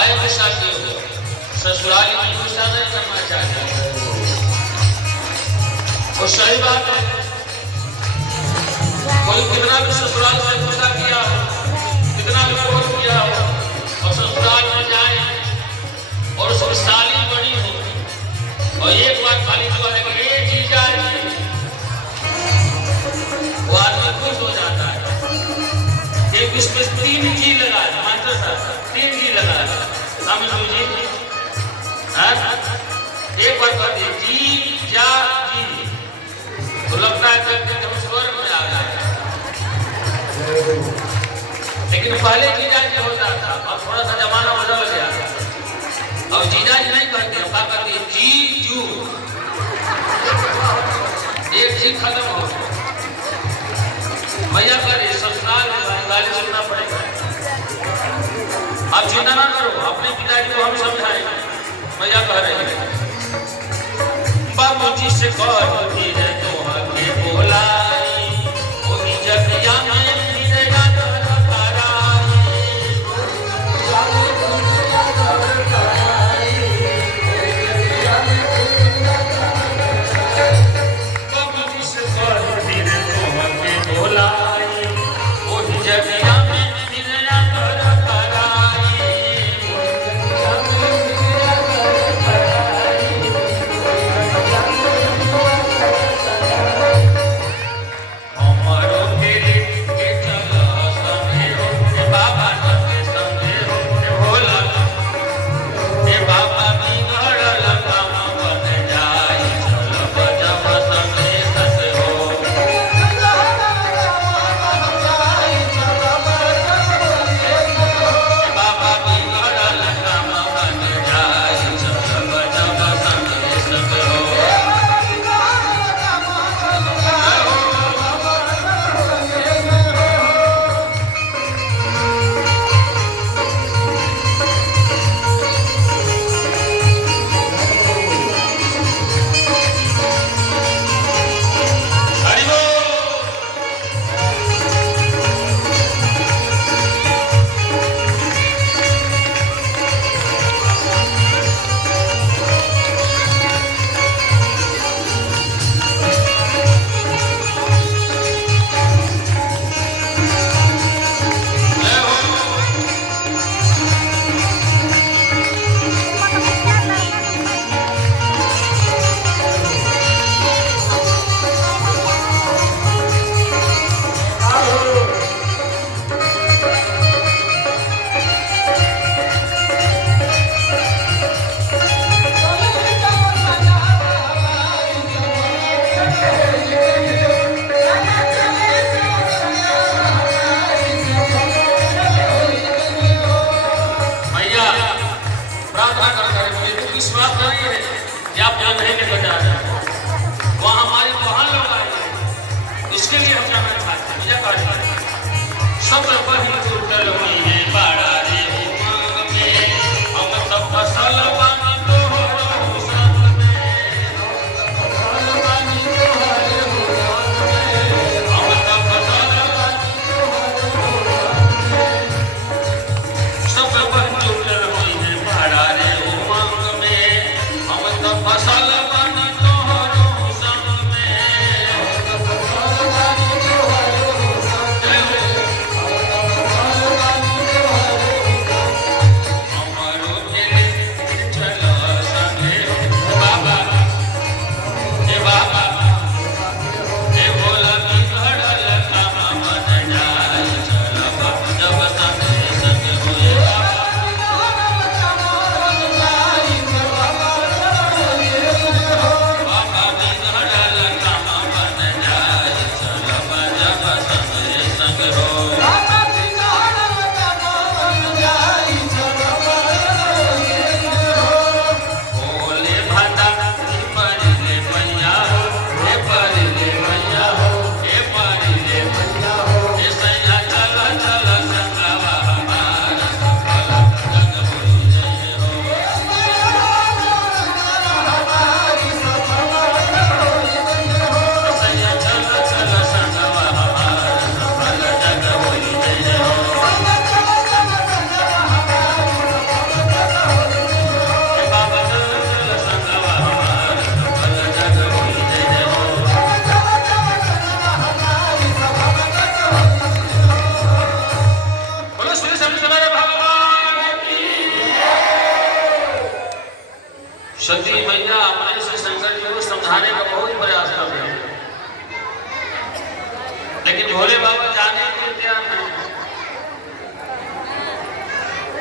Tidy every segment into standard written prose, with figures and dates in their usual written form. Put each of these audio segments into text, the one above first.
काहे गुस्सा किए हो? ससुराली में गुस्सा नहीं करना चाहिए। और सही बात है, कोई कितना भी ससुराल से गुस्सा किया हो, कितना भी क्रोध किया हो, और ससुराल में जाए और उसकी साली बड़ी हो और एक बार खाली तो है कि ये चीज आ रही है, वो आदमी खुश हो जाता है। एक उसमें 3 जी लगा है, मास्टर साहब 3 जी लगा है, समझ लीजिए। एक बार कर दिए जी जा जी, तो लगता है कि हम स्वर्ग में आ गए। लेकिन पहले जीजा जी होता था, अब थोड़ा सा जमाना बदल गया। अब जीजा जी नहीं कहते, क्या कहते हैं जी जू, एक जी खत्म हो गया। भैया करे ससुराल में गाली सुनना पड़ेगा। आप चिंता ना करो, अपने पिताजी को हम समझाएंगे। भैया कह रहे हैं बाबूजी से कह के तो आके बोलाई, ओही जगया में फिरेगा बाबूजी से कह के तो आके बोलाई, ओही जगया में फिरेगा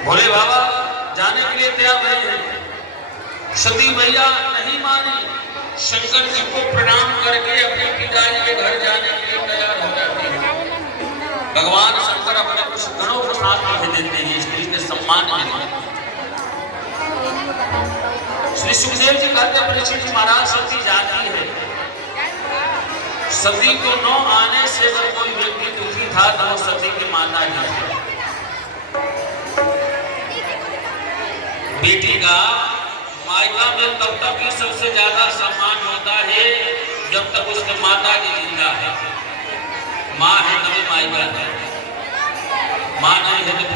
भोले बाबा जाने के लिए तैयार नहीं है। सती मैया नहीं मानी, शंकर जी को प्रणाम करके अपने पिताजी के घर जाने के लिए तैयार हो जाती है। भगवान शंकर अपने कुछ गणों को साथ भेज देते हैं स्त्री के सम्मान के लिए। श्री सुखदेव जी कहते हैं परीक्षित जी महाराज सती जाती है, सती को न आने से अगर कोई व्यक्ति दुखी था तो वो सती की माता जी थी। बेटी का मायका में तब तक ही सबसे ज्यादा सम्मान होता है जब तक उसके माता जी जिंदा है। माँ है तभी मायका है, माँ नहीं है तो फिर